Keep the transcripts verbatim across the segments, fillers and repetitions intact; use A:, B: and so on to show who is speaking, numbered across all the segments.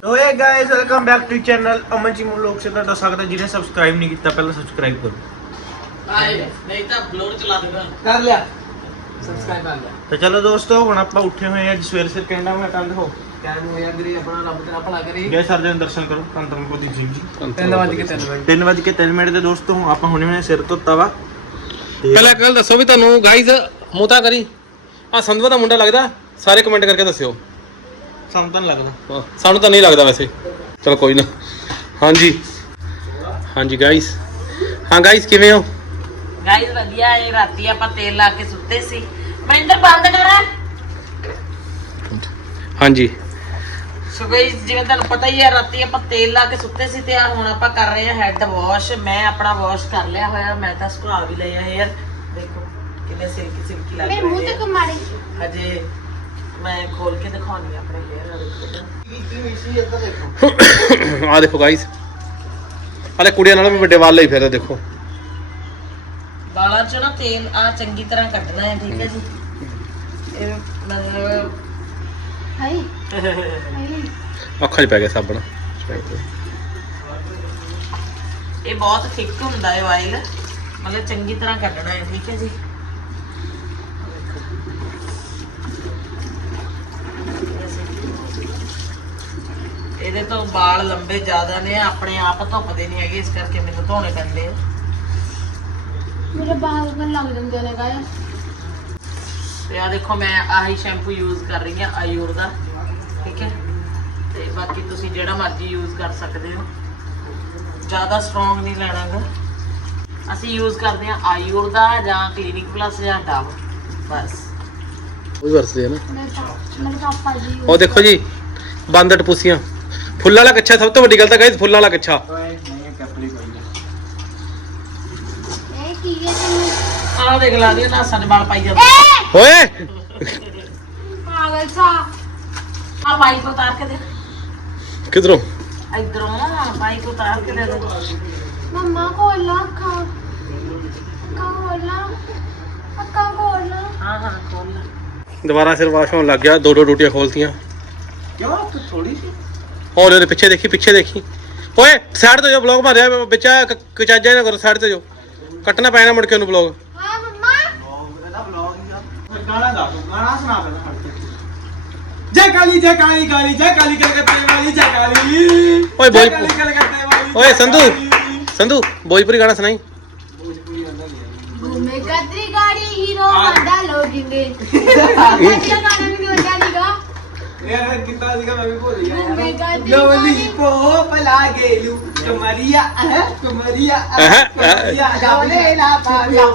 A: ओए guys welcome back to channel Aman ji vlog से ਤੁਹਾਡਾ ਸਵਾਗਤ ਹੈ। ਜਿਹਨੇ ਸਬਸਕ੍ਰਾਈਬ ਨਹੀਂ ਕੀਤਾ ਪਹਿਲਾਂ ਸਬਸਕ੍ਰਾਈਬ ਕਰੋ।
B: ਆਏ ਨਹੀਂ ਤਾਂ ਬਲੌਗ ਚਲਾ ਦੇਗਾ।
C: ਕਰ ਲਿਆ ਸਬਸਕ੍ਰਾਈਬ ਕਰ ਲਿਆ।
A: ਤਾਂ ਚਲੋ ਦੋਸਤੋ ਹੁਣ ਆਪਾਂ ਉੱਠੇ ਹੋਏ ਆ ਅੱਜ ਸਵੇਰ ਸਿਰ ਕਹਿੰਦਾ ਮੈਂ ਕੱਲ ਹੋ
C: ਟਾਈਮ ਹੋਇਆ ਵੀਰੇ ਆਪਣਾ ਰੱਬ ਤੇਰਾ ਭਲਾ ਕਰੇ।
A: ਗਏ ਸਰ ਦੇ ਦਰਸ਼ਨ ਕਰੋ ਕੰਤਮ ਪੋਤੀ ਜੀ ਜੀ
C: ਤਿੰਨ ਵਜੇ ਕੇ ਤਿੰਨ ਮਿੰਟ
A: ਤਿੰਨ ਵਜੇ ਕੇ ਤਿੰਨ ਮਿੰਟ ਦੇ ਦੋਸਤੋ ਆਪਾਂ ਹੁਣੇ ਹੁਣੇ ਸਿਰ ਧੋਤਾ ਵਾ।
D: ਪਹਿਲਾਂ ਇੱਕ ਗੱਲ ਦੱਸੋ ਵੀ ਤੁਹਾਨੂੰ ਗਾਈਜ਼ ਮੂਤਾ ਕਰੀ ਆ ਸੰਧਵਾ ਦਾ ਮੁੰਡਾ ਲੱਗਦਾ? ਸਾਰੇ ਕਮੈਂਟ ਕਰਕੇ ਦੱਸਿਓ।
A: ਸਾਨੂੰ ਤਾਂ ਨਹੀਂ ਲੱਗਦਾ,
D: ਸਾਨੂੰ ਤਾਂ ਨਹੀਂ ਲੱਗਦਾ ਵੈਸੇ। ਚਲੋ ਕੋਈ ਨਾ। ਹਾਂਜੀ ਹਾਂਜੀ ਗਾਈਜ਼, ਹਾਂ ਗਾਈਜ਼ ਕਿਵੇਂ ਹੋ?
B: ਗਾਇਸ ਵਧੀਆ ਹੈ। ਰਾਤੀ ਆਪਾਂ ਤੇਲ ਲਾ ਕੇ ਸੁੱਤੇ ਸੀ। ਮਹਿੰਦਰ ਬੰਦ ਕਰ।
D: ਹਾਂਜੀ
B: ਸੋ ਗਾਇਸ ਜਿਵੇਂ ਤੁਹਾਨੂੰ ਪਤਾ ਹੀ ਹੈ ਰਾਤੀ ਆਪਾਂ ਤੇਲ ਲਾ ਕੇ ਸੁੱਤੇ ਸੀ ਤੇ ਆ ਹੁਣ ਆਪਾਂ ਕਰ ਰਹੇ ਹਾਂ ਹੈਡ ਵਾਸ਼। ਮੈਂ ਆਪਣਾ ਵਾਸ਼ ਕਰ ਲਿਆ ਹੋਇਆ। ਮੈਂ ਤਾਂ ਸੁਕਾ ਵੀ ਲਿਆ ਹੇਅਰ। ਦੇਖੋ ਕਿੰਨੇ ਸਿਲਕੀ ਸਿਲਕੀ ਲੱਗ ਰਹੇ ਨੇ। ਮੂੰਹ ਤੇ ਕਮਾੜੇ ਹਜੇ ਮੈਂ ਖੋਲ ਕੇ ਦਿਖਾਉਣੀ ਆ ਆਪਣੇ ਹੇਅਰ।
D: ਆ ਦੇਖੋ ਗਾਈਜ਼, ਹਾਲੇ ਕੁੜੀਆਂ ਨਾਲ ਵੀ ਵੱਡੇ ਵਾਲ ਲਈ ਫਿਰਦੇ। ਦੇਖੋ
B: ਵਾਲਾਂ 'ਚ ਨਾ ਤੇਲ ਆ ਚੰਗੀ ਤਰ੍ਹਾਂ ਕੱਢਣਾ ਹੈ, ਠੀਕ ਹੈ ਜੀ। ਇਹ ਮਤਲਬ ਹਾਈ
D: ਅੱਖਾਂ 'ਚ ਪੈ ਗਿਆ ਸਾਬਣ।
B: ਇਹ ਬਹੁਤ ਥਿਕ ਹੁੰਦਾ ਹੈ ਆਇਲ, ਮਤਲਬ ਚੰਗੀ ਤਰ੍ਹਾਂ ਕੱਢਣਾ ਹੈ, ਠੀਕ ਹੈ ਜੀ। ਇਹਦੇ ਤੋਂ ਵਾਲ ਲੰਬੇ ਜ਼ਿਆਦਾ ਨੇ, ਆਪਣੇ ਆਪ ਧੁੱਪਦੇ ਨਹੀਂ ਹੈਗੇ, ਇਸ ਕਰਕੇ ਮੈਨੂੰ ਧੋਣੇ ਪੈਂਦੇ ਆ।
E: ਮੇਰੇ ਬਾਲ ਬਣ ਲੱਗ ਜਾਂਦੇ ਨੇ ਗਾਇਸ।
B: ਤੇ ਆ ਦੇਖੋ ਮੈਂ ਆਹੀ ਸ਼ੈਂਪੂ ਯੂਜ਼ ਕਰ ਰਹੀ ਹਾਂ ਆਯੂਰ ਦਾ, ਠੀਕ ਹੈ। ਤੇ ਬਾਕੀ ਤੁਸੀਂ ਜਿਹੜਾ ਮਰਜ਼ੀ ਯੂਜ਼ ਕਰ ਸਕਦੇ ਹੋ, ਜ਼ਿਆਦਾ ਸਟਰੋਂਗ ਨਹੀਂ ਲੈਣਾਗਾ। ਅਸੀਂ ਯੂਜ਼ ਕਰਦੇ ਹਾਂ ਆਯੂਰ ਦਾ ਜਾਂ ਕਲੀਨਿਕ ਪਲੱਸ ਜਾਂ ਡਵ, ਬਸ
D: ਉਹ ਵਰਤਦੇ ਆ ਨਾ।
E: ਮੇਰੇ ਪਾਪਾ ਜੀ
D: ਉਹ ਦੇਖੋ ਜੀ ਬਾਂਦਰ ਟਪੂਸੀਆਂ। ਫੁੱਲਾਂ ਵਾਲਾ ਕੱਛਾ ਸਭ ਤੋਂ ਵੱਡੀ ਗੱਲ ਤਾਂ ਗਾਈਜ਼, ਫੁੱਲਾਂ ਵਾਲਾ ਕੱਛਾ।
E: ਇਹ ਕੀ ਹੈ ਤੈਨੂੰ?
B: ਆਹ ਦੇਖ ਲਾ ਦੀ ਨਾ ਸਾਡੇ ਵਾਲ ਪਾਈ ਜਾਂਦੇ
D: ਓਏ
E: ਪਾਗਲ ਸਾ।
B: ਆ ਬਾਈਕ ਉਤਾਰ ਕੇ ਦੇ
D: ਕਿਧਰੋਂ?
B: ਇਧਰੋਂ ਨਾ ਬਾਈਕ ਉਤਾਰ ਕੇ ਦੇ ਦੇ।
E: ਮੰਮਾ ਕੋਲਾ ਅੱਖਾਂ ਅੱਖਾਂ ਕੋਲਾ ਅੱਖਾਂ ਕੋਲਾ।
B: ਹਾਂ ਹਾਂ ਖੋਲ ਲੈ।
D: ਦੁਬਾਰਾ ਸਿਰ ਵਾਸ਼ ਹੋਣ ਲੱਗ ਗਿਆ। ਦੋ ਦੋ ਟੂਟੀਆਂ ਖੋਲਤੀਆਂ।
A: ਕਿਉਂ ਤੂੰ ਥੋੜੀ ਸੀ
D: और ਉਹਦੇ ਪਿੱਛੇ ਦੇਖੀ, ਪਿੱਛੇ ਦੇਖੀ। ਓਏ ਸਾਈਡ ਤੇ ਜੋ ਬਲੌਗ ਮਾਰਿਆ ਵਿੱਚ ਕਚਾਜਾ ਨਾ ਕਰੋ। ਸਾਈਡ ਤੇ ਜੋ ਕੱਟਣਾ ਪੈਣਾ ਮੁੜ ਕੇ ਉਹਨੂੰ ਬਲੌਗ।
E: ਹਾਂ ਮੰਮਾ
A: ਵਲੌਗ ਇਹਦਾ ਵਲੌਗ ਹੀ ਆ। ਗਾਣਾ ਗਾ ਤੂੰ, ਗਾਣਾ ਸੁਣਾ ਪਹਿਲਾਂ ਹਟ ਕੇ। ਜੈ ਕਾਲੀ ਜੈ ਕਾਲੀ ਕਾਲੀ ਜੈ ਕਾਲੀ ਕਲਕੱਤੇ ਵਾਲੀ ਜੈ ਕਾਲੀ।
D: ਓਏ
A: ਜੈ
D: ਬੋਲ
A: ਕਾਲੀ ਕਲਕੱਤੇ ਵਾਲੀ।
D: ਓਏ ਸੰਧੂ ਸੰਧੂ ਭੋਜਪੁਰੀ ਗਾਣਾ ਸੁਣਾਈ।
E: घूमे कतरी गाड़ी हीरो होंडा लोगिंगे अच्छा गाना भी होता नीगा।
A: ਯਾਰ ਕਿੱਦਾਂ ਸੀਗਾ ਮੈਂ ਵੀ ਭੁੱਲ ਗਿਆ।
E: घूमे कतरी
A: ਲੋਲੀਪੋਪ ਲਾ ਗੇਲੂ ਕਮਰੀਆ ਹੈ ਕਮਰੀਆ ਕਮਰੀਆ ਗਾਲੇ ਨਾ ਪਾਇਆ।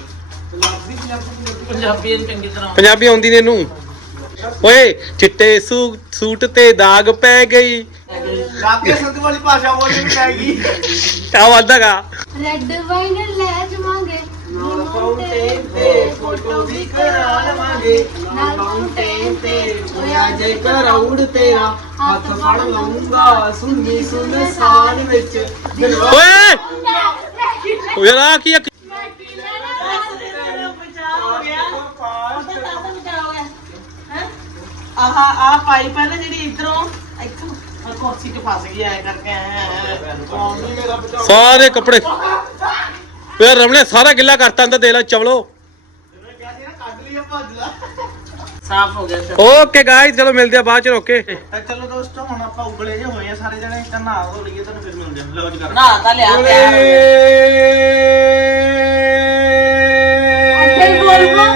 B: ਪੰਜਾਬੀ ਨੂੰ ਚੰਗੀ ਤਰ੍ਹਾਂ
D: ਪੰਜਾਬੀ ਆਉਂਦੀ ਨੇ ਇਹਨੂੰ। ਓਏ ਚਿੱਟੇ ਸੂਟ ਸੂਟ ਤੇ ਦਾਗ ਪੈ ਗਈ।
A: ਰਾਤੇ ਸੰਤ ਵਾਲੀ ਭਾਸ਼ਾ ਬੋਲਣੀ ਪੈ ਗਈ।
D: ਆ ਵਾਦਾਗਾ
E: रेड वाइन ले जमांगे
A: ਮਾਊਂਟੇਨ ਤੇ ਫੋਟੋ ਵੀ ਕਰਾ ਲਵਾਂਗੇ।
E: नाल माउंटेन पे
A: ਹੋਇਆ ਜੇ ਕਰਾਊਡ ਤੇਰਾ ਹੱਥ ਫੜ ਲਊਂਗਾ ਸੁਣੀ ਸੁਨਸਾਨ ਵਿੱਚ।
D: ਓਏ ਓ ਯਾਰ ਆ ਕੀ ਆ?
B: ਆਹ ਆ ਪਾਈਪ ਹੈ ਨਾ ਜਿਹੜੀ ਇਧਰੋਂ ਇੱਥੋਂ ਆਹ ਕੁਰਸੀ ਤੇ ਫਸ ਗਈ ਐ ਕਰਕੇ ਐ।
D: ਸਾਰੇ ਕੱਪੜੇ ਯਾਰ ਰਮਣੇ ਸਾਰਾ ਗਿੱਲਾ ਕਰਤਾ ਅੰਦਰ ਦੇ ਲੈ ਚਵਲੋ।
B: ਸਾਫ਼ ਹੋ ਗਿਆ ਸਰ।
D: ਓਕੇ ਗਾਇਸ ਚਲੋ ਮਿਲਦੇ ਆ ਬਾਅਦ ਚ। ਓਕੇ
A: ਤਾਂ ਚਲੋ ਦੋਸਤੋ ਹੁਣ ਆਪਾਂ ਉਗਲੇ ਜੇ ਹੋਏ ਆ ਸਾਰੇ ਜਣੇ। ਤਾਂ ਨਹਾ ਧੋ ਲਈਏ ਤੁਹਾਨੂੰ ਫਿਰ ਮਿਲਦੇ ਹਾਂ ਵਲੌਗ ਕਰ।
B: ਨਾ ਤਾਂ ਲਿਆ ਤਿਆਰ ਹੋ
E: ਅੱਗੇ ਬੋਲ ਬੋ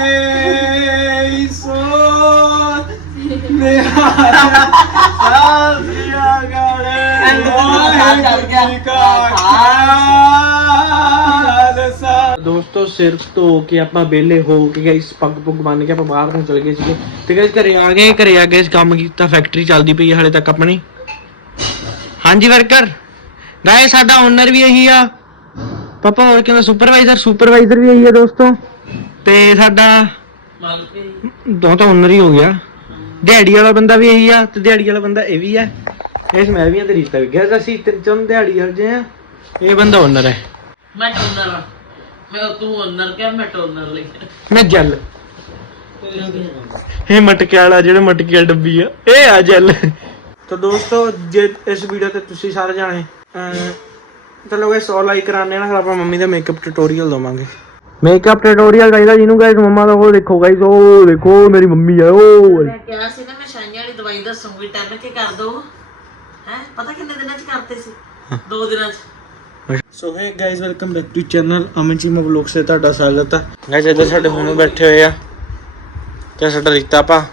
A: ਦੋਸਤੋ ਸਿਰ ਧੋ ਕੇ ਆਪਾਂ ਵਿਹਲੇ ਹੋ ਕੇ ਗਾਇਸ ਪੱਗ ਪੁੱਗ ਬੰਨ ਕੇ ਆਪਾਂ ਬਾਹਰ ਨੂੰ ਚਲ ਗਏ ਸੀਗੇ। ਤੇ ਗਾਇਸ ਘਰੇ ਆ ਗਏ। ਘਰੇ ਆ ਗਏ ਕੰਮ ਕੀਤਾ। ਫੈਕਟਰੀ ਚੱਲਦੀ ਪਈ ਹੈ ਹਾਲੇ ਤੱਕ ਆਪਣੀ। ਹਾਂਜੀ ਵਰਕਰ ਗਾਇਸ ਸਾਡਾ ਓਨਰ ਵੀ ਇਹੀ ਆ ਪਾਪਾ। ਹੋਰ ਕਹਿੰਦਾ ਸੁਪਰਵਾਈਜ਼ਰ ਸੁਪਰਵਾਈਜ਼ਰ ਵੀ ਇਹੀ ਆ ਦੋਸਤੋ। ਤੇ ਸਾਡਾ ਦੋ ਤਾਂ ਓਨਰ ਹੀ ਹੋ ਗਿਆ। ਦਿਹਾੜੀ ਵਾਲਾ ਬੰਦਾ ਵੀ ਇਹੀ ਆ ਤੇ ਦਿਹਾੜੀ ਵਾਲਾ ਬੰਦਾ ਇਹ ਵੀ ਆ। ਇਸ ਮੈਂ ਵੀ ਤੇ ਰੀਤਾ ਵੀ ਗਿਆ। ਅਸੀਂ ਤਿੰਨ ਚੌਂ ਦਿਹਾੜੀ ਵਾਲੇ ਜੇ ਆ। ਇਹ ਬੰਦਾ ਓਨਰ ਹੈ।
B: ਮੈਂ ਟੋਨਰ ਆ। ਮੈਂ ਤੂੰ ਓਨਰ ਕਿਹਾ, ਮੈਂ ਟੋਨਰ ਲਿਖਿਆ।
A: ਮੈਂ ਜੈਲ। ਇਹ ਮਟਕੇ ਵਾਲਾ ਜਿਹੜਾ ਮਟਕੇ ਵਾਲੀ ਡੱਬੀ ਆ ਇਹ ਆ ਜੈਲ। ਤਾਂ ਦੋਸਤੋ ਜੇ ਇਸ ਵੀਡੀਓ ਤੇ ਤੁਸੀਂ ਸਾਰੇ ਜਾਣੇ ਚਲੋ ਗਾਇਸ ਸੌ ਲਾਈਕ ਕਰਾਣੇ ਨਾ ਫਿਰ ਆਪਾਂ ਮੰਮੀ ਦਾ ਮੇਕਅਪ ਟਿਊਟੋਰੀਅਲ ਦਵਾਂਗੇ। ਮੇਕਅਪ ਟਿਊਟੋਰੀਅਲ ਚਾਹੀਦਾ ਜਿਹਨੂੰ ਗਾਇਸ ਮੰਮਾ ਦਾ ਉਹ ਦੇਖੋ ਗਾਇਸ ਉਹ ਦੇਖੋ ਮੇਰੀ ਮੰਮੀ ਆ ਉਹ
B: ਮੈਂ ਕਿਹਾ ਸੀ ਨਾ ਮੈਂ ਸ਼ਾਈਆਂ ਵਾਲੀ ਦਵਾਈ ਦੱਸੂਗੀ ਟੈਨ ਕੇ ਕਰ ਦੋ ਹੈ ਪਤਾ ਕਿੰਨੇ ਦਿਨਾਂ ਚ ਕਰਤੇ ਸੀ ਦੋ ਦਿਨਾਂ ਚ।
A: ਸੋ ਹੈ guys welcome back to channel Aman Cheema vlog ਸੇ ਤੁਹਾਡਾ ਸਵਾਗਤ ਹੈ ਗਾਇਸ। ਇੱਧਰ ਸਾਡੇ ਹੁਣ ਬੈਠੇ ਹੋਏ ਆ ਤੇ ਸਾਡਾ ਰੀਤਾ ਪਾ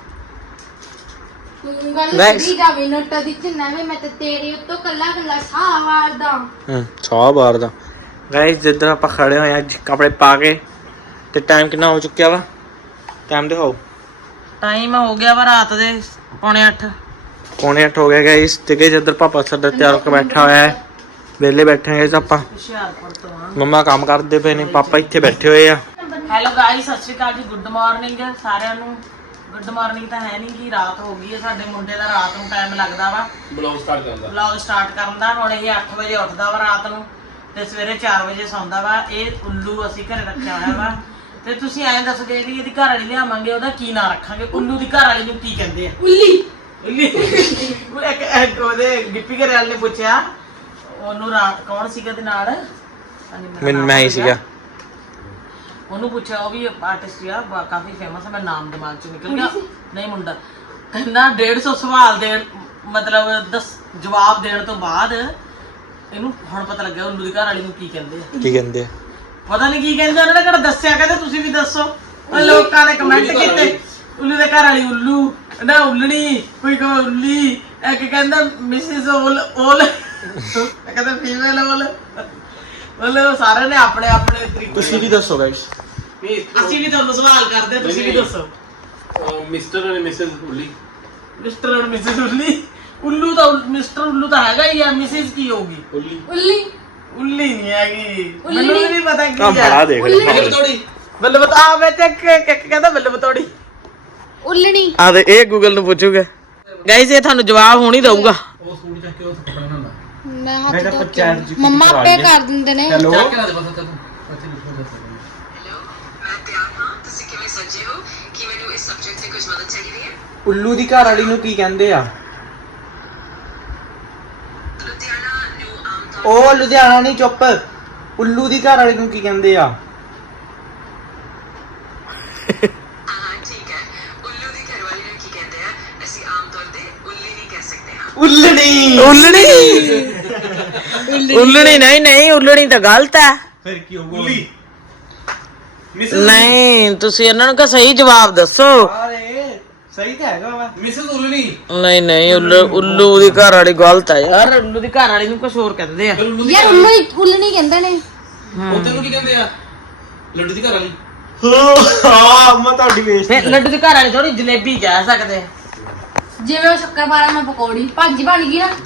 E: ਗੱਲ ਦੀ ਜਾਵੇ ਨੋਟਾ ਦੀ ਚੰਨਾ ਵੇ ਮੈਂ ਤੇ ਤੇਰੇ ਉੱਤੋਂ ਕੱਲਾ ਕੱਲਾ ਸਾਹ ਵਾਰਦਾ
A: ਹਾਂ ਸਾਹ ਬਾਰ ਦਾ। ਗਾਇਸ ਜਿੱਦਾਂ ਆਪਾਂ ਖੜੇ ਹੋਏ ਆ ਕੱਪੜੇ ਪਾ ਕੇ ਤੇ ਟਾਈਮ ਕਿੰਨਾ ਹੋ ਚੁੱਕਿਆ ਵਾ ਟਾਈਮ ਦਿਖਾਓ।
B: ਟਾਈਮ ਹੋ ਗਿਆ ਵਾ ਰਾਤ ਦੇ ਪੌਣੇ ਅੱਠ
A: ਪੌਣੇ ਅੱਠ ਹੋ ਗਿਆ ਗਾਇਸ ਤੇ ਗਾਇਸ ਇੱਧਰ ਪਾਪਾ ਸਾਡਾ ਤਿਆਰ ਹੋ ਕੇ ਬੈਠਾ ਹੋਇਆ ਹੈ ਵਿਹਲੇ ਬੈਠੇ ਗਾਇਸ ਆਪਾਂ।
B: ਹੁਸ਼ਿਆਰਪੁਰ ਤੋਂ ਆ
A: ਮੰਮਾ ਕੰਮ ਕਰਦੇ ਪਏ ਨੇ ਪਾਪਾ ਇੱਥੇ ਬੈਠੇ ਹੋਏ ਆ।
B: ਹੈਲੋ ਗਾਇਸ ਸਤਿ ਸ਼੍ਰੀ ਅਕਾਲ ਜੀ ਗੁੱਡ ਮਾਰਨਿੰਗ ਸਾਰਿਆਂ ਨੂੰ। ਗੁੱਡ ਮਾਰਨਿੰਗ ਤਾਂ ਹੈ ਨਹੀਂ ਕਿ ਰਾਤ ਹੋ ਗਈ ਹੈ ਸਾਡੇ ਮੁੰਡੇ ਦਾ ਰਾਤ ਨੂੰ ਟਾਈਮ ਲੱਗਦਾ ਵਾ
C: ਬਲੌਗ ਸਟਾਰਟ ਕਰਨ ਦਾ
B: ਵਲੌਗ ਸਟਾਰਟ ਕਰਨ ਦਾ। ਹੁਣ ਇਹ ਅੱਠ ਵਜੇ ਉੱਠਦਾ ਵਾ ਰਾਤ ਨੂੰ ਤੇ ਸਵੇਰੇ ਚਾਰ ਵਜੇ ਸੌਂਦਾ ਵਾ। ਇਹ ਉੱਲੂ ਅਸੀਂ ਘਰੇ ਰੱਖਿਆ ਹੋਇਆ ਵਾ ਤੇ ਤੁਸੀਂ ਐਂ ਦੱਸੋ ਜੇ ਇਹਦੀ ਘਰ ਵਾਲੀ ਲਿਆਵਾਂਗੇ ਉਹਦਾ ਕੀ ਨਾਂ ਰੱਖਾਂਗੇ? ਉੱਲੂ ਦੀ ਘਰ ਵਾਲੀ ਨੂੰ ਕੀ ਕਹਿੰਦੇ ਆ?
E: ਉੱਲੀ
B: ਉੱਲੀ ਇੱਕ ਇੱਕ ਉਹਦੇ ਗਿੱਪੀ ਘਰੇ ਵਾਲੇ ਨੇ ਪੁੱਛਿਆ ਉਹਨੂੰ ਰਾਤ ਕੌਣ ਸੀਗਾ ਦੇ ਨਾਲ
A: ਮੈਨੂੰ ਮੈਂ ਹੀ ਸੀਗਾ
B: ਉਹਨੂੰ ਪੁੱਛਿਆ ਉਹ ਵੀ ਆਰਟਿਸਟ ਆ ਬਾ- ਕਾਫੀ ਫੇਮਸ ਹੈ। ਮੈਂ ਨਾਮ ਦਿਮਾਗ ਚੋਂ ਨਿਕਲ ਗਿਆ ਨਹੀਂ ਮੁੰਡਾ ਕਹਿੰਦਾ ਡੇਢ ਸੌ ਸਵਾਲ ਦੇਣ ਮਤਲਬ ਦਸ ਜਵਾਬ ਦੇਣ ਤੋਂ ਬਾਅਦ ਇਹਨੂੰ ਹੁਣ ਪਤਾ ਲੱਗਿਆ ਉੱਲੂ ਦੀ ਘਰ ਵਾਲੀ ਨੂੰ ਕੀ ਕਹਿੰਦੇ ਆ।
A: ਕੀ ਕਹਿੰਦੇ ਆ
B: ਪਤਾ ਨਹੀਂ ਕੀ ਕਹਿੰਦੇ ਉਹਨਾਂ ਨੇ ਕਿਹੜਾ ਦੱਸਿਆ। ਕਹਿੰਦੇ ਤੁਸੀਂ ਵੀ ਦੱਸੋ। ਉਹ ਲੋਕਾਂ ਨੇ ਕਮੈਂਟ ਕੀਤੇ ਉੱਲੂ ਦੇ ਘਰ ਵਾਲੀ ਉੱਲੂ ਨਾ ਉੱਲਣੀ ਕੋਈ ਕਹੇ ਉੱਲੀ ਇੱਕ ਕਹਿੰਦਾ ਮਿਸਿਸ ਓਲ ਓਲ ਕਹਿੰਦਾ ਫੀਮੇਲ ਓਲ ਮਤਲਬ ਸਾਰਿਆਂ ਨੇ ਆਪਣੇ ਆਪਣੇ ਤਰੀਕੇ
A: ਤੁਸੀਂ ਵੀ ਦੱਸੋ ਗਾਇਸ।
B: ਅਸੀਂ ਵੀ ਤੁਹਾਨੂੰ ਸਵਾਲ ਕਰਦੇ ਹਾਂ, ਤੁਸੀਂ ਵੀ ਦੱਸੋ।
C: Mister and missus Ulli
B: mister and missus Ulli ਉੱਲੂ ਤਾਂ ਮਿਸਟਰ ਉੱਲੂ ਤਾਂ ਹੈਗਾ ਹੀ ਆ ਮਿਸਿਸ ਕੀ ਹੋਊਗੀ?
C: ਉੱਲੀ
E: ਉੱਲੀ
B: ਉੱਲੀ ਨਹੀਂ ਹੈਗੀ
E: ਉੱਲੀ
B: ਮੈਨੂੰ ਵੀ ਨਹੀਂ ਪਤਾ
A: ਆ
B: ਕੀ
A: ਬੜਾ
B: ਹੈ।
A: ਦੇਖ
E: ਉੱਲੀ
A: ਲੈ
C: ਤੋੜੀ
B: ਬੱਲੇ ਬਤਾ ਆ ਵਿੱਚ ਇੱਕ ਇੱਕ ਕਹਿੰਦਾ ਬੱਲੇ ਬਤੋੜੀ
E: ਉੱਲਣੀ
B: ਆ ਤੇ ਇਹ ਗੂਗਲ ਨੂੰ ਪੁੱਛੂਗਾ ਗਾਇਸ ਇਹ ਤੁਹਾਨੂੰ ਜਵਾਬ ਹੁਣ ਹੀ ਦਊਗਾ।
C: ਉਹ ਸੂਟ ਚੱਕ ਕੇ ਉਹ ਥੱਪੜ ਬਣਾਉਂਦਾ
E: ਮੈਂ
A: ਮੈਂ
E: ਹੱਥ
A: ਕਿਹਾ
E: ਧੋ
A: ਆਪਾਂ chat G P T
E: ਮੰਮਾ
A: ਕਰਾ
E: ਆਪੇ
A: ਲਈਏ।
E: ਕਰ ਦਿੰਦੇ ਨੇ।
A: ਹੈਲੋ
C: ਚੱਕ ਕੇ ਨਾ ਦੇ ਬਸ ਉੱਥੇ ਤੂੰ ਇੱਥੇ ਲਿਖੋ ਦੱਸ
F: ਤੁਸੀਂ ਕਿਵੇਂ ਸੱਜੇ ਹੋ ਕਿ ਮੈਨੂੰ ਇਸ ਸਬਜੈਕਟ ਤੇ ਕੁਝ ਮਦਦ ਚਾਹੀਦੀ ਹੈ?
A: ਉੱਲੂ ਦੀ ਘਰ ਵਾਲੀ ਨੂੰ ਕੀ ਕਹਿੰਦੇ ਆ?
F: ਲੁਧਿਆਣਾ ਨੂੰ ਆਮ ਤੌਰ
A: ਉਹ ਲੁਧਿਆਣਾ ਨਹੀਂ ਚੁੱਪ ਉੱਲੂ ਦੀ ਘਰ ਵਾਲੀ ਨੂੰ ਕੀ ਕਹਿੰਦੇ ਆ?
F: ਹਾਂ ਠੀਕ ਹੈ ਉੱਲੂ ਦੀ ਘਰਵਾਲੀ ਨੂੰ ਕੀ ਕਹਿੰਦੇ ਆ? ਅਸੀਂ ਆਮ ਤੌਰ ਤੇ ਉੱਲੀ ਨਹੀਂ ਕਹਿ ਸਕਦੇ ਹਾਂ।
A: ਉੱਲਣੀ
B: ਉੱਲਣੀ ਉੱਲਣੀ ਨਹੀਂ ਨਹੀਂ ਉੱਲਣੀ ਤਾਂ ਗਲਤ ਹੈ।
A: ਫਿਰ ਕੀ ਹੋਊਗਾ? ਉੱਲੀ
B: ਨਹੀਂ ਤੁਸੀਂ ਇਹਨਾਂ ਨੂੰ ਕਹ ਸਹੀ ਜਵਾਬ ਦੱਸੋ।
A: ਅਰੇ ਸਹੀ ਤਾਂ ਹੈਗਾ ਵਾ।
C: ਮਿਸਿਸ ਉੱਲਣੀ
B: ਨਹੀਂ ਨਹੀਂ ਉੱਲੂ ਉੱਲੂ ਦੀ ਘਰ ਵਾਲੀ ਗਲਤ ਹੈ ਯਾਰ। ਉੱਲੂ ਦੀ ਘਰ ਵਾਲੀ ਨੂੰ ਕੁਝ ਹੋਰ ਕਹਿੰਦੇ ਆ।
E: ਯਾਰ ਉੱਲੂ ਉੱਲਣੀ ਕਹਿੰਦੇ ਨੇ।
C: ਉਹ ਤੈਨੂੰ ਕੀ ਕਹਿੰਦੇ ਆ? ਲੱਡੂ ਦੀ ਘਰ ਵਾਲੀ
A: ਹਾਂ ਮੈਂ ਤੁਹਾਡੀ ਵੇਸਟ
B: ਫਿਰ ਲੱਡੂ ਦੀ ਘਰ ਵਾਲੀ ਥੋੜੀ ਜਲੇਬੀ ਕਹਿ ਸਕਦੇ ਆ।
E: ਜਿਵੇਂ ਉਹ ਸ਼ੱਕਰ ਪਾਰਾ ਮੈਂ ਪਕੌੜੀ ਭਾਜੀ ਬਣ ਗਈ ਨਾ।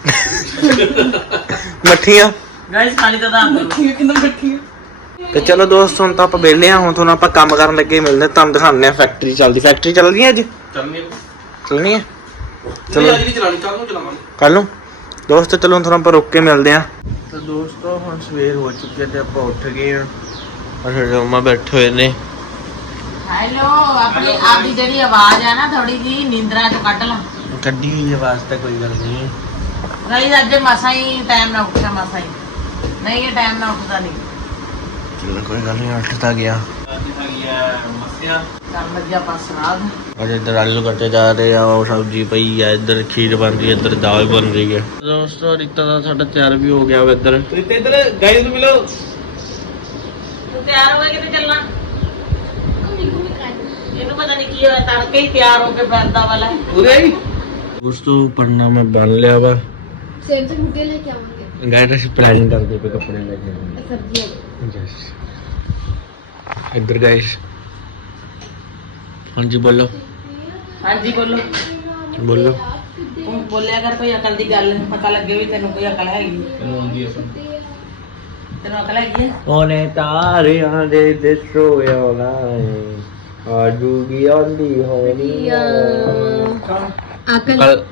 A: ਮੱਠੀਆਂ
B: ਗਾਇਸ ਖਾਣੀ ਤਾਂ ਦੱਸ ਦਿਓ ਕਿੰਨਾ ਬੱਠੀ
A: ਤੇ ਚਲੋ ਦੋਸਤ ਹੁਣ ਤਾਂ ਆਪਾਂ ਵਿਹਲੇ ਆ ਹੁਣ ਤੁਹਾਨੂੰ ਆਪਾਂ ਕੰਮ ਕਰਨ ਲੱਗੇ ਮਿਲਦੇ ਤੁਹਾਨੂੰ ਦਿਖਾਉਂਦੇ ਆ ਫੈਕਟਰੀ ਚੱਲਦੀ ਫੈਕਟਰੀ ਚੱਲਦੀ ਹੈ ਅੱਜ
C: ਚੱਲਣੀ
A: ਚੱਲਣੀ ਹੈ
C: ਚਲੋ ਅੱਜ ਨਹੀਂ ਚਲਾਣੀ ਕੱਲ ਨੂੰ ਚਲਾਵਾਂਗੇ।
A: ਕੱਲ ਨੂੰ ਦੋਸਤੋ ਚਲੋ ਹੁਣ ਤੁਹਾਨੂੰ ਆਪਾਂ ਰੁੱਕ ਕੇ ਮਿਲਦੇ ਆ। ਤਾਂ ਦੋਸਤੋ ਹੁਣ ਸਵੇਰ ਹੋ ਚੁੱਕੀ ਹੈ ਤੇ ਆਪਾਂ ਉੱਠ ਗਏ ਆ ਔਰ ਸਾਡੇ ਮੰਮਾ ਬੈਠੇ ਹੋਏ ਨੇ।
B: ਹੈਲੋ ਆਪਣੀ ਆਪਦੀ ਜਿਹੜੀ ਆਵਾਜ਼ ਆ ਨਾ ਥੋੜੀ ਜੀ ਨੀਂਦਰਾਂ ਚ ਕੱਢ ਲਾ।
A: ਕੱਢੀ ਹੋਈ ਆਵਾਜ਼ ਤਾਂ ਕੋਈ ਗੱਲ ਨਹੀਂ।
B: ਗਾਇਸ ਅੱਜ ਮਸਾ ਹੀ ਟਾਈਮ ਨਾਲ ਉੱਠਿਆ ਮਸਾ ਹੀ ਨਹੀਂ ਇਹ ਟਾਈਮ ਨਾਲ ਉੱਠਦਾ ਨਹੀਂ।
A: ਚਲੋ ਕੋਈ ਗੱਲ ਨਹੀਂ ਉੱਠ ਤਾਂ ਗਿਆ।
B: ਕਰ ਲੱਗਿਆ ਬਸ ਰਾਤ
A: ਅੱਜ ਇੱਧਰ ਆਲੂ ਕੱਟੇ ਜਾ ਰਹੇ ਆ ਉਹ ਸਬਜ਼ੀ ਪਈ ਆ ਇੱਧਰ ਖੀਰ ਬਣ ਰਹੀ ਹੈ ਇੱਧਰ ਦਾਲ ਬਣ ਰਹੀ ਹੈ। ਦੋਸਤੋ ਰੀਤਾ ਦਾ ਸਾਡਾ ਤਿਆਰ ਵੀ ਹੋ ਗਿਆ ਵਾ ਇੱਧਰ। ਰੀਤਾ ਇੱਧਰ ਗਾਇਸ ਨੂੰ ਮਿਲੋ।
B: ਤੂੰ ਤਿਆਰ ਹੋਇਆ ਕਿਤੇ ਚੱਲਣਾ? ਇਹਨੂੰ ਪਤਾ ਨਹੀਂ ਕੀ ਹੋਇਆ ਤੜਕੇ ਹੀ ਤਿਆਰ ਹੋ ਕੇ ਪੈਂਦਾ ਵਾਲਾ
A: ਉਰੇ ਹੀ ਦੋਸਤੋ ਪੜਨਾ ਮੈਂ ਬਣ ਲਿਆ ਵਾ।
E: ਸੇਮ ਤੇ ਮੁੱਦੇ ਲੈ ਕੇ ਆਵਾਂਗੇ
A: ਗਾਇਸ ਅਸੀਂ ਪਲਾਨਿੰਗ ਕਰਦੇ ਪਏ ਕੱਪੜੇ ਲੈ ਕੇ ਆਉਣ ਦੀ।
E: ਸਬਜ਼ੀਆਂ
A: ਯੈਸ ਇੱਧਰ ਗਾਇਸ ਹਾਂਜੀ ਬੋਲੋ
B: ਹਾਂਜੀ ਬੋਲੋ
A: ਬੋਲੋ।
B: ਤੂੰ ਬੋਲਿਆ ਕਰ ਕੋਈ ਅਕਲ ਦੀ ਗੱਲ ਪਤਾ ਲੱਗੇ ਵੀ ਤੈਨੂੰ ਕੋਈ ਅਕਲ ਹੈਗੀ ਤੈਨੂੰ ਅਕਲ ਹੈਗੀ ਹੈ।
A: ਉਹਨੇ ਤਾਰਿਆਂ ਦੇ ਦੇਸੋ ਆਉਣਾ ਏ ਆਜੂਗੀ ਆਂਦੀ ਹੋਣੀ ਆ।
E: ਅਕਲ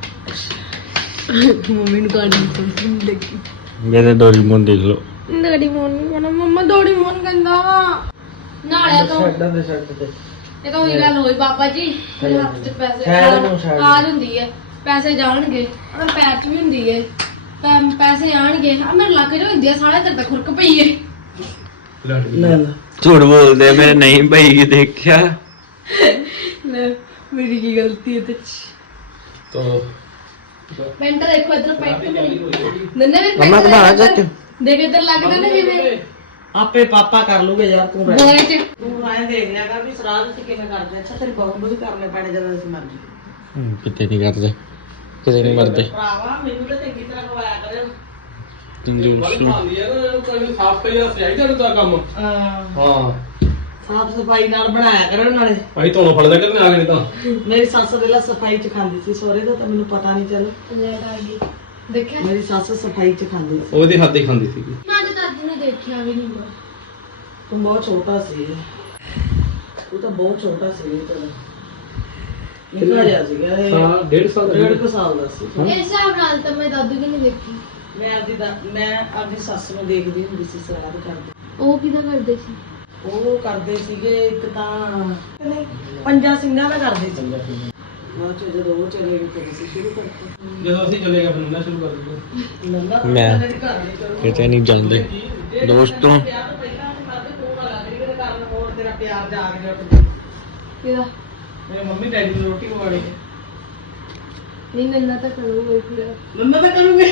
E: ਮੰਮੀ ਨੂੰ ਗਾੜੀ ਸੁਣ ਲੱਗੀ।
A: ਮੇਰੇ ਡੋਰੀਮੋਨ ਦੇਖ ਲਓ।
E: ਡੋਰੀ ਮੋਨ ਕਹਿੰਦਾ ਮੰਮਾ ਡੋਰੀ ਮੋਨ ਕਹਿੰਦਾ ਵਾ ਨਾਲੇ ਤੋਂ
A: ਛੱਡਾਂ ਦੇ ਛੱਡ ਤੇ
E: ਇਹ ਤਾਂ ਉਹੀ ਗੱਲ ਹੋਈ ਬਾਬਾ ਜੀ ਮੇਰੇ ਹੱਥ 'ਚ ਪੈਸੇ
A: ਸ਼ਾਇਦ ਨੂੰ ਸ਼ਾਇਦ।
E: ਹਾਲ ਹੁੰਦੀ ਹੈ ਪੈਸੇ ਜਾਣਗੇ ਆ ਪੈਰ 'ਚ ਵੀ ਹੁੰਦੀ ਏ ਪੈ- ਪੈਸੇ ਆਣਗੇ ਆ ਮੇਰੇ ਲੱਕ 'ਚ ਹੁੰਦੀ ਆ ਸਾਲਾ ਤੇਰੇ ਤਾਂ ਖੁਰਕ ਪਈ ਏ
B: ਲੈ ਲੈ
A: ਝੂਠ ਬੋਲਦੇ ਆ, ਮੇਰੇ ਨਹੀਂ ਭਾਈ ਦੇਖਿਆ।
E: ਲੈ ਮੇਰੀ ਕੀ ਗਲਤੀ ਹੈ ਤੇ
C: ਤੋ
E: ਪੈਂਟ ਦੇਖੋ ਇਧਰ ਪੈਂਟ ਮੇਰੀ ਨੰਨੇ ਵੀ
A: ਮੰਮਾ
E: ਪੈਂਟ
A: ਘੁਮਾ
E: ਦੇਖੋ
A: ਚੱਕ।
E: ਇੱਧਰ। ਦੇਖ ਇਧਰ ਲੱਗਦਾ ਨਾ ਜਿਵੇਂ
B: ਆਪੇ ਪਾਪਾ ਕਰ ਲੂਗੇ ਯਾਰ ਤੂੰ ਰਹਿ
E: ਬੋਏ 'ਚ
B: ਤੂੰ ਐਂ ਦੇਖ ਲਿਆ ਕਰ ਵੀ ਸਰਾਧ ਤੇ ਕਿਵੇਂ ਕਰਦੇ ਅੱਛਾ ਤੇਰੀ ਬਹੁਤ ਬੁਰੀ ਕਰਨੇ ਪੈਣੇ ਜਦੋਂ ਅਸੀਂ ਮਰ ਗਏ
A: ਕਿਤੇ ਨਹੀਂ ਕਰਦੇ, ਕਿਤੇ ਨਹੀਂ ਮਰਦੇ।
B: ਭਰਾਵਾ ਮੈਨੂੰ ਤਾਂ ਚੰਗੀ ਤਰ੍ਹਾਂ ਖਵਾਇਆ ਕਰੇ
C: ਬੜੀ ਭਾਂਦੀ ਹੈ ਨਾ, ਇਹਨੂੰ ਕੋਈ ਸਾਫ਼ ਕਰੀ ਦਾ ਸਿਆਈ ਦਾ ਤਾਂ ਕੰਮ। ਹਾਂ
B: ਸਾਫ ਸਫਾਈ ਨਾਲ ਬਣਾਇਆ ਕਰੋ ਨਾਲੇ
C: ਭਾਈ ਤੁਹਾਨੂੰ ਫੜਦਾ ਕਿਤੇ ਆ ਗਏ ਨਹੀਂ ਤਾਂ।
B: ਮੇਰੀ ਸੱਸ ਦੇ ਲਾ ਸਫਾਈ ਚ ਖਾਂਦੀ ਸੀ ਸੋਹਰੇ ਦਾ ਤਾਂ ਮੈਨੂੰ ਪਤਾ ਨਹੀਂ ਚੱਲ
E: ਲੈਟ ਆ ਗਈ ਦੇਖਿਆ
B: ਮੇਰੀ ਸੱਸ ਸਫਾਈ ਚ ਖਾਂਦੀ ਸੀ
C: ਉਹਦੇ ਹੱਥ ਹੀ ਖਾਂਦੀ ਸੀਗੀ।
E: ਮੈਂ ਤਾਂ ਦਾਦੀ ਨੇ ਦੇਖਿਆ ਵੀ ਨਹੀਂ ਗਾ
B: ਤੂੰ ਬਹੁਤ ਛੋਟਾ ਸੀ ਤੂੰ ਤਾਂ ਬਹੁਤ ਛੋਟਾ ਸੀ ਤੇਰਾ ਨਿਕਲ ਜਾ ਸੀਗਾ ਇਹ
C: ਹਾਂ ਡੇਢ ਸਾਲ ਦਾ
B: ਡੇਢ ਕੁ ਸਾਲ ਦਾ ਸੀ
E: ਇਸ ਹਿਸਾਬ ਨਾਲ ਤਾਂ ਮੈਂ ਦਾਦੂ ਵੀ ਨਹੀਂ ਦੇਖੀ
B: ਮੈਂ ਆਪਦੀ ਦਾ- ਮੈਂ ਆਪਦੀ ਸੱਸ ਨੂੰ ਦੇਖਦੀ ਹੁੰਦੀ ਸੀ ਸਰਾਧ ਕਰਦੇ
E: ਉਹ ਕਿਦਾਂ ਕਰਦੇ ਸੀ
B: ਉਹ ਕਰਦੇ ਸੀਗੇ ਇੱਕ ਤਾਂ ਪੰਜਾਂ ਸਿੰਘਾਂ ਦਾ ਕਰਦੇ ਸੀ ਬਾਅਦ ਚ ਜਦੋਂ ਉਹ ਚਲੇ ਗਏ ਫਿਰ ਅਸੀਂ ਸ਼ੁਰੂ ਕਰਤਾ
C: ਜਦੋਂ ਅਸੀਂ ਚਲੇ ਗਏ ਫਿਰ ਨੰਨਾ ਸ਼ੁਰੂ ਕਰ ਦਿੱਤਾ।
B: ਨੰਦਾ
A: ਮੈਂ
B: ਘਰ ਨਹੀਂ ਕਰੂੰ
A: ਕਿਤੇ ਨਹੀਂ ਜਾਂਦੇ ਦੋਸਤੋ।
B: ਵਿਆਹ ਤੋਂ ਪਹਿਲਾਂ ਵੀ ਮਰਦੇ ਤੂੰ ਨਾ ਲੱਗ ਰਹੀ ਕਿਤੇ ਕਰਨ ਹੋਰ ਤੇਰਾ ਪਿਆਰ ਜਾਗ ਗਿਆ ਉੱਠ
E: ਕਿਹਦਾ
B: ਮੇਰੇ ਮੰਮੀ ਡੈਡੀ ਨੂੰ ਰੋਟੀ ਖਵਾੜੀ
E: ਨਹੀਂ ਨੰਨਾ ਤਾਂ ਕਰੂਗਾ ਹੀ ਫਿਰ
B: ਨੰਨਾ ਤਾਂ ਕਰੂਗੇ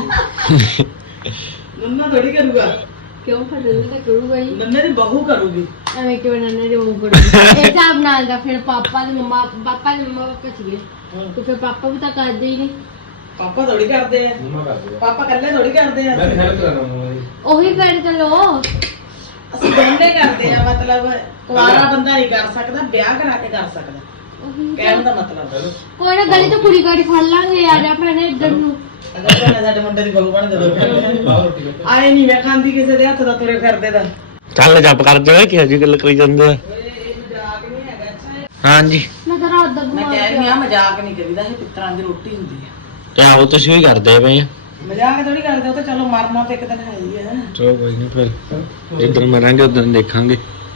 B: ਨੰਨਾ ਥੋੜੀ ਕਰੂਗਾ
E: ਕਿਉਂ ਫਿਰ ਨੰਨਾ ਤਾਂ ਕਰੂਗਾ ਹੀ
B: ਨੰਨੇ ਦੀ ਬਹੂ ਕਰੂਗੀ
E: ਐਵੇਂ ਕਿਵੇਂ ਨੰਨੇ ਦੇ ਉਹ ਕਰੂਗਾ ਇਹ ਹਿਸਾਬ ਨਾਲ ਦਾ ਫਿਰ ਪਾਪਾ ਦੇ ਮੰਮਾ ਪਾਪਾ ਦੇ ਮੰਮਾ ਪਾਪਾ ਸੀਗੇ ਤੇ ਫਿਰ ਪਾਪਾ ਵੀ ਤਾਂ ਕਰਦੇ ਹੀ ਨਹੀਂ
B: ਪਾਪਾ ਥੋੜੀ ਕਰਦੇ ਆ
C: ਮੰਮਾ ਕਰਦੇ ਆ।
B: ਪਾਪਾ ਇਕੱਲੇ ਥੋੜੀ ਕਰਦੇ ਆ
C: ਮੈਂ ਤਾਂ ਹੈਲਪ ਕਰਾਂਗਾ ਮੰਮਾ ਦੀ।
E: ਉਹੀ ਫਿਰ ਚਲੋ
B: ਅਸੀਂ ਦੋਨੇ ਕਰਦੇ ਆ ਮਤਲਬ ਕੁਆਰਾ ਬੰਦਾ ਨਹੀਂ ਕਰ ਸਕਦਾ ਵਿਆਹ ਕਰਾ ਕੇ ਕਰ ਸਕਦਾ
E: ਉਹੀ
B: ਕਹਿਣ ਦਾ ਮਤਲਬ
E: ਕੋਈ ਨਾ ਗਲੀ ਤੋਂ ਕੁੜੀ ਕਾੜੀ ਫੜ ਲਾਂਗੇ ਆ ਜਾ ਭੈਣੇ ਇੱਧਰ ਨੂੰ
B: ਅਗਰ ਤੁਹਾਨੂੰ ਸਾਡੇ ਮੁੰਡੇ ਦੀ ਬਹੂ ਬਣ ਜਾਵੇ
C: ਬਾਹਰ ਰੋਟੀ ਖਾ।
B: ਆਏ ਨਹੀਂ ਮੈਂ ਖਾਂਦੀ ਕਿਸੇ ਦੇ ਹੱਥ ਦਾ ਤੁਰੇ ਫਿਰਦੇ ਦਾ
A: ਕੱਲ ਜੱਪ ਕਰਦੇ ਹੋਏ ਕਿਹੋ ਜਿਹੀ ਗੱਲ ਕਰੀ ਜਾਂਦੇ ਆ।
B: ਇਹ ਮਜ਼ਾਕ ਨਹੀਂ ਹੈਗਾ ਅੱਛਾ
A: ਹਾਂਜੀ
E: ਮੈਂ ਤਾਂ ਰਾਤ ਦਾ
B: ਮੈਂ
E: ਬਿਮਾਰ
B: ਕਹਿ ਰਹੀ ਆ ਮਜ਼ਾਕ ਨਹੀਂ ਕਰੀਦਾ ਇਹ ਪਿੱਤਰਾਂ ਦੀ ਰੋਟੀ ਹੁੰਦੀ ਆ
A: ਤੇ ਆਓ ਤੁਸੀਂ ਵੀ ਕਰਦੇ ਪਏ ਆ।
B: ਮਜ਼ਾਕ ਥੋੜੀ ਕਰਦੇ ਉਹ ਤਾਂ ਚਲੋ ਮਰਨਾ ਤੇ ਇੱਕ ਦਿਨ ਹੈ ਹੀ ਆ
A: ਚਲੋ ਕੋਈ ਨਹੀਂ ਫਿਰ ਇਧਰ ਮਰਾਂਗੇ ਉਧਰ ਦੇਖਾਂਗੇ।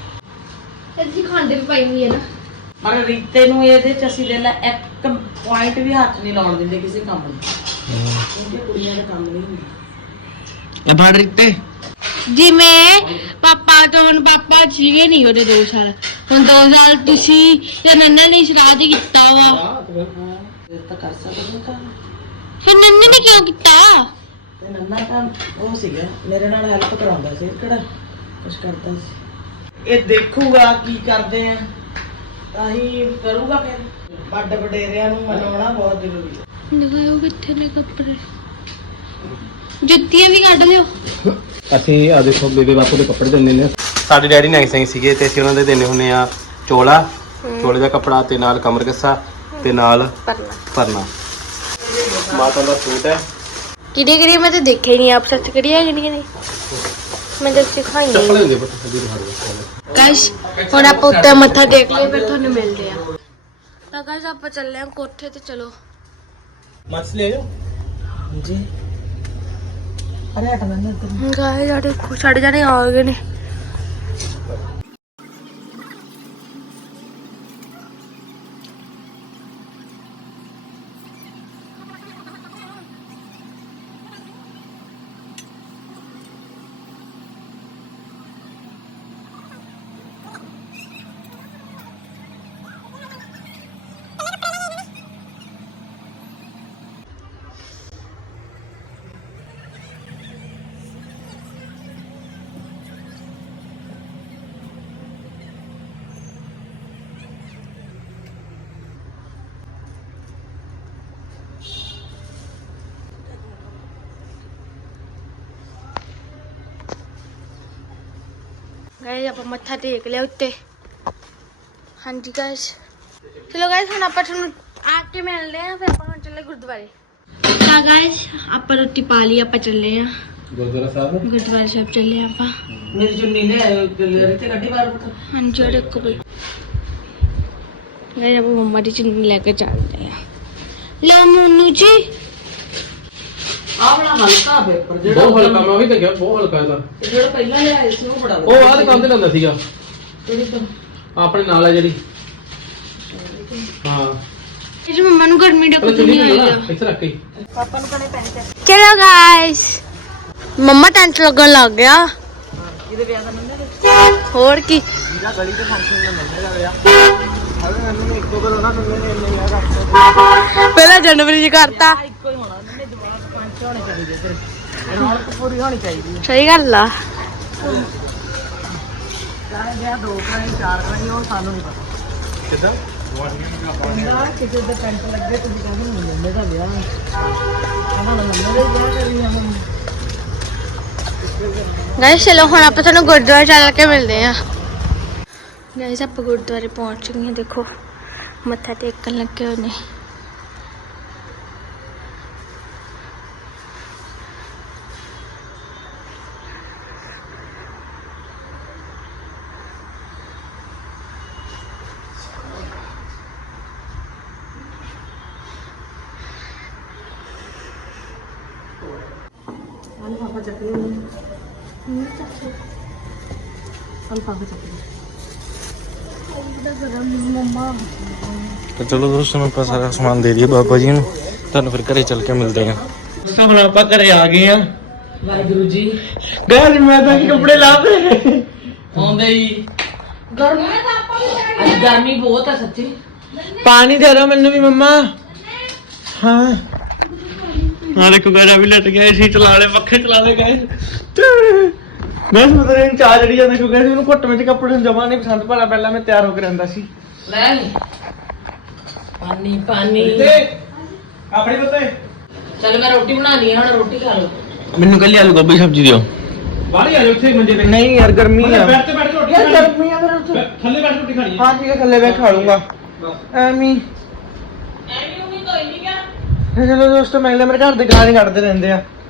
E: ਤੇ ਤੁਸੀਂ ਖਾਂਦੇ ਵੀ ਪਾਈ ਹੋਈ ਹੈ ਨਾ
B: ਪਰ ਰੀਤੇ ਨੂੰ ਇਹਦੇ ਚ ਅਸੀਂ ਦੇ ਲੈ ਇੱਕ ਪੁਆਇੰਟ ਵੀ ਹੱਥ ਨਹੀਂ ਲਾਉਣ ਦਿੰਦੇ ਕਿਸੇ ਕੰਮ ਨੂੰ ਕਿਉਂਕਿ ਕੁੜੀਆਂ ਦਾ ਕੰਮ ਨਹੀਂ ਹੁੰਦਾ
A: ਇਹ ਫੜ ਰਿੱਤੇ
E: ਜਿਵੇਂ ਪਾਪਾ ਤੋਂ ਹੁਣ ਪਾਪਾ ਸੀਗੇ ਨਹੀਂ ਉਹਦੇ ਦੋ ਸਾਲ ਹੁਣ ਦੋ ਸਾਲ ਤੁਸੀਂ ਤੇ ਨੰਨਾ ਨੇ ਸ਼ਰਾਧ ਹੀ ਕੀਤਾ ਵਾ
B: ਫਿਰ ਤਾਂ ਕਰ ਸਕਦੇ ਤਾਂ
E: ਫਿਰ ਨੰਨੇ ਨੇ ਕਿਉਂ ਕੀਤਾ
B: ਤੇ ਨੰਨਾ ਤਾਂ ਉਹ ਸੀਗਾ ਮੇਰੇ ਨਾਲ ਹੈਲਪ ਕਰਾਉਂਦਾ ਸੀ ਕਿਹੜਾ ਕੁਝ ਕਰਦਾ ਸੀ ਇਹ ਦੇਖੂਗਾ ਕੀ ਕਰਦੇ ਆ ਤਾਂ ਹੀ ਕਰੂਗਾ ਫਿਰ ਵੱਡ ਵਡੇਰਿਆਂ ਨੂੰ ਮਨਾਉਣਾ ਬਹੁਤ ਜ਼ਰੂਰੀ ਹੈ
E: ਦਿਖਾਓ ਕਿੱਥੇ ਨੇ ਕੱਪੜੇ ਜੁੱਤੀਆਂ ਵੀ ਕੱਢ ਲਿਓ
C: ਅਸੀਂ ਆ ਦੇਖੋ ਬੇਬੇ ਬਾਪੂ ਦੇ ਕੱਪੜੇ ਦਿੰਦੇ ਨੇ।
D: ਸਾਡੇ ਡੈਡੀ ਨਾਈ ਸਿੰਘ ਸੀਗੇ ਤੇ ਅਸੀਂ ਉਹਨਾਂ ਦੇ ਦੇਣੇ ਹੁੰਨੇ ਆ ਚੋਲਾ, ਚੋਲੇ ਦਾ ਕੱਪੜਾ ਤੇ ਨਾਲ ਕਮਰ ਕੱਸਾ ਤੇ ਨਾਲ
E: ਪਰਨਾ
D: ਪਰਨਾ। ਮਾਤਾ ਦਾ ਸੂਟ ਹੈ।
E: ਕਿਹੜੀ ਕਿਹੜੀ ਮੈਂ ਤਾਂ ਦੇਖਿਆ ਨਹੀਂ ਆਪ ਸੱਚ ਕਰੀ ਹੈ ਕਿਹੜੀ ਨਹੀਂ ਮੈਂ ਤਾਂ ਸਿਖਾਈ
C: ਚੱਪਲ ਹੁੰਦੇ ਬਟ ਹੱਦੀ ਦਿਖਾ
E: ਗਾਇਸ ਹੁਣ ਆਪਾਂ ਉੱਤੇ ਮੱਥਾ ਟੇਕ ਲਈਏ ਫਿਰ ਤੁਹਾਨੂੰ ਮਿਲਦੇ ਆ ਤਾਂ ਗਾਇਸ ਆਪਾਂ ਚੱਲੇ ਆ ਕੋਠੇ ਤੇ ਚਲੋ
D: ਮੱਛ ਲੈ ਜਾਓ।
B: ਜੀ ਅਰੇ ਹਟ ਮੈਂ ਇੱਧਰ
E: ਗਾਇਸ ਆ ਦੇਖੋ ਸਾਡੇ ਜਾਣੇ ਆ ਗਏ ਨੇ ਗਾਇਸ ਆਪਾਂ ਮੱਥਾ ਟੇਕ ਲਿਆ ਉੱਤੇ ਹਾਂਜੀ ਗਾਇਸ ਚਲੋ ਗਾਇਸ ਹੁਣ ਆਪਾਂ ਤੁਹਾਨੂੰ ਆ ਕੇ ਮਿਲਦੇ ਆ ਫਿਰ ਆਪਾਂ ਹੁਣ ਚੱਲੇ ਗੁਰਦੁਆਰੇ ਤਾਂ ਗਾਇਸ ਆਪਾਂ ਰੋਟੀ ਪਾ ਲਈ ਆਪਾਂ ਚੱਲੇ ਆ
C: ਗੁਰਦੁਆਰਾ ਸਾਹਿਬ
E: ਗੁਰਦੁਆਰੇ ਸਾਹਿਬ ਚੱਲੇ ਆ ਆਪਾਂ
B: ਮੇਰੀ ਚੁੰਨੀ ਨੇ ਗਲਰੀ ਤੇ ਕੱਢੀ ਬਾਹਰ ਪੁੱਤ
E: ਹਾਂਜੀ ਉਹ ਦੇਖੋ ਬਈ ਗਾਇਸ ਆਪਾਂ ਮੰਮਾ ਦੀ ਚੁੰਨੀ ਲੈ ਕੇ ਚੱਲਦੇ ਆ ਲਓ ਮੋਨੂ ਜੀ
B: ਆਹ ਬੜਾ ਹਲਕਾ ਪੇਪਰ ਜਿਹੜਾ
C: ਬਹੁਤ ਹਲਕਾ, ਮੈਂ ਉਹੀ ਤਾਂ ਕਿਹਾ ਬਹੁਤ ਹਲਕਾ ਇਹਦਾ।
B: ਜਿਹੜਾ ਪਹਿਲਾਂ ਲਿਆਏ ਸੀ ਉਹ ਬੜਾ
C: ਉਹ ਆਹ ਕੰਮ ਤੇ ਲੈਂਦਾ ਸੀਗਾ
B: ਕਿਹੜੀ ਤੋਂ
C: ਆਪਣੇ ਨਾਲ ਹੈ ਜਿਹੜੀ। ਹਾਂ
E: ਇਸ ਮੰਮਾ ਨੂੰ ਗਰਮੀ ਦਾ ਕੁਝ ਨਹੀਂ ਆਏਗਾ
C: ਇੱਥੇ ਰੱਖ ਕੇ
B: ਪਾਪਾ ਨੂੰ ਕਣੇ ਪੈਸੇ
E: ਚਲੋ ਗਾਇਸ ਮੰਮਾ ਟੈਂਟ ਲੱਗਣ ਲੱਗ ਗਿਆ
B: ਇਹਦੇ ਵਿਆਹ ਦਾ ਨੰਨੇ ਦੇ
E: ਹੋਰ ਕੀ
A: ਜਿਹੜਾ ਗਲੀ ਤੇ ਫੰਕਸ਼ਨ ਦਾ ਨੰਨੇ ਦਾ ਵਿਆਹ ਹਾਲੇ ਮੈਨੂੰ ਇੱਕੋ ਗੱਲ ਨਾ ਨੰਨੇ ਨੇ ਇੰਨੇ ਵਿਆਹ ਕਰਤੇ
E: ਪਹਿਲਾਂ ਜਨਵਰੀ ਚ ਕਰਤਾ
B: ਇੱਕੋ ਹੀ ਹੋਣਾ ਨੰਨੇ ਜਵਾਬ ਪੰਜ ਹੋਣੇ ਚਾਹੀਦੇ ਫਿਰ ਨਾਲ ਪੂਰੀ ਹੋਣੀ ਚਾਹੀਦੀ ਹੈ
E: ਸਹੀ ਗੱਲ ਆ
B: ਚਾਹੇ ਵਿਆਹ ਦੋ ਕਰਾਈ ਚਾਰ ਕਰਾਈ ਉਹ ਸਾਨੂੰ ਨਹੀਂ ਪਤਾ
D: ਕਿੱਦਾਂ
B: ਨਾ ਕਿਸੇ ਦਾ ਟੈਂਟ ਲੱਗੇ ਤੁਸੀਂ ਕਹਿੰਦੇ ਨਹੀਂ ਨੰਨੇ ਦਾ ਵਿਆਹ ਉਹਨਾਂ ਨੇ ਨੰਨੇ ਦਾ ਹੀ ਵਿਆਹ ਕਰੀ ਹਮ
E: ਗਾਇਸ ਚਲੋ ਹੁਣ ਆਪਾਂ ਤੁਹਾਨੂੰ ਗੁਰਦੁਆਰੇ ਚੱਲ ਕੇ ਮਿਲਦੇ ਆ ਗਾਇਸ ਆਪਾਂ ਗੁਰਦੁਆਰੇ ਪਹੁੰਚ ਗਏ ਹਾਂ ਦੇਖੋ ਮੱਥਾ ਟੇਕਣ ਲੱਗੇ ਹੋਏ ਨੇ
B: ਪਾਪਾ ਚੱਕਦੇ ਨੇ ਪਾਪਾ ਚੱਕਦੇ
A: तो चलो दोस्तों मैं पास सारा सामान दे दिया बाबा जी ने ਤੁਹਾਨੂੰ ਫਿਰ ਘਰੇ ਚੱਲ ਕੇ ਮਿਲਦੇ ਆ ਦੋਸਤੋ ਹੁਣ ਆਪਾਂ ਘਰੇ ਆ ਗਏ ਆ
B: ਵਾਹਿਗੁਰੂ ਜੀ
A: ਗਾਇਸ ਮੈਂ ਤਾਂ ਕਿ ਕੱਪੜੇ ਲਾ ਦੇ
B: ਆਉਂਦੇ ਹੀ ਗਰਮੀ ਅੱਜ ਗਰਮੀ ਬਹੁਤ ਹੈ ਸੱਚੀ
A: ਪਾਣੀ ਦੇ ਦਿਓ ਮੈਨੂੰ ਵੀ ਮੰਮਾ ਹਾਂ ਹਾਂ ਦੇਖੋ ਗਾਇਸ ਅਭੀ ਲਟ ਗਿਆ ਇਸੇ ਚਲਾ ਲੈ ਪੱਖੇ ਚਲਾ ਲੈ ਗਾਇਸ ਗਾਇਸ ਮਤਲਬ ਇਹ ਚਾਹ ਜੜੀ ਜਾਂਦਾ ਕਿਉਂਕਿ ਇਹਨੂੰ ਘੁੱਟ ਵਿੱਚ ਕੱਪੜੇ ਨੂੰ ਜਮਾ ਨਹੀਂ ਪਸੰਦ ਭਲਾ ਪਹਿਲਾਂ ਮੈਂ ਤਿਆਰ ਹੋ ਕੇ ਰਹਿੰਦਾ ਸੀ
B: ਲੈ ਪਾਣੀ ਪਾਣੀ
D: ਆਪਣੇ ਪੁੱਤੇ
B: ਚਲ ਮੈਂ ਰੋਟੀ ਬਣਾਣੀ ਹੈ ਹੁਣ ਰੋਟੀ ਖਾ ਲਓ
A: ਮੈਨੂੰ ਕੱਲੀ ਆਲੂ ਗੋਭੀ ਸਬਜ਼ੀ ਦਿਓ
D: ਬਾਹਰ ਆ ਜਾ ਉੱਥੇ ਮੰਜੇ ਤੇ
A: ਨਹੀਂ ਯਾਰ ਗਰਮੀ ਆ
D: ਬੈਠ ਤੇ ਬੈਠ ਕੇ ਰੋਟੀ
A: ਯਾਰ
D: ਖਾਣੀ
A: ਗਰਮੀ ਆ ਫਿਰ ਉੱਥੇ
D: ਥੱਲੇ ਬੈਠ ਕੇ ਰੋਟੀ ਖਾਣੀ ਹੈ
A: ਹਾਂ ਠੀਕ ਹੈ ਥੱਲੇ ਬੈ ਖਾ ਲੂੰਗਾ ਐਵੇਂ
B: ਐਵੇਂ ਉਹ ਵੀ ਕੋਈ ਨਹੀਂ ਗਿਆ
A: ਚਲੋ ਦੋਸਤੋ ਮੈਂ ਮੇਰੇ ਘਰ ਦੇ ਗਾਣੇ ਕੱਢਦੇ ਰਹਿੰਦੇ ਆ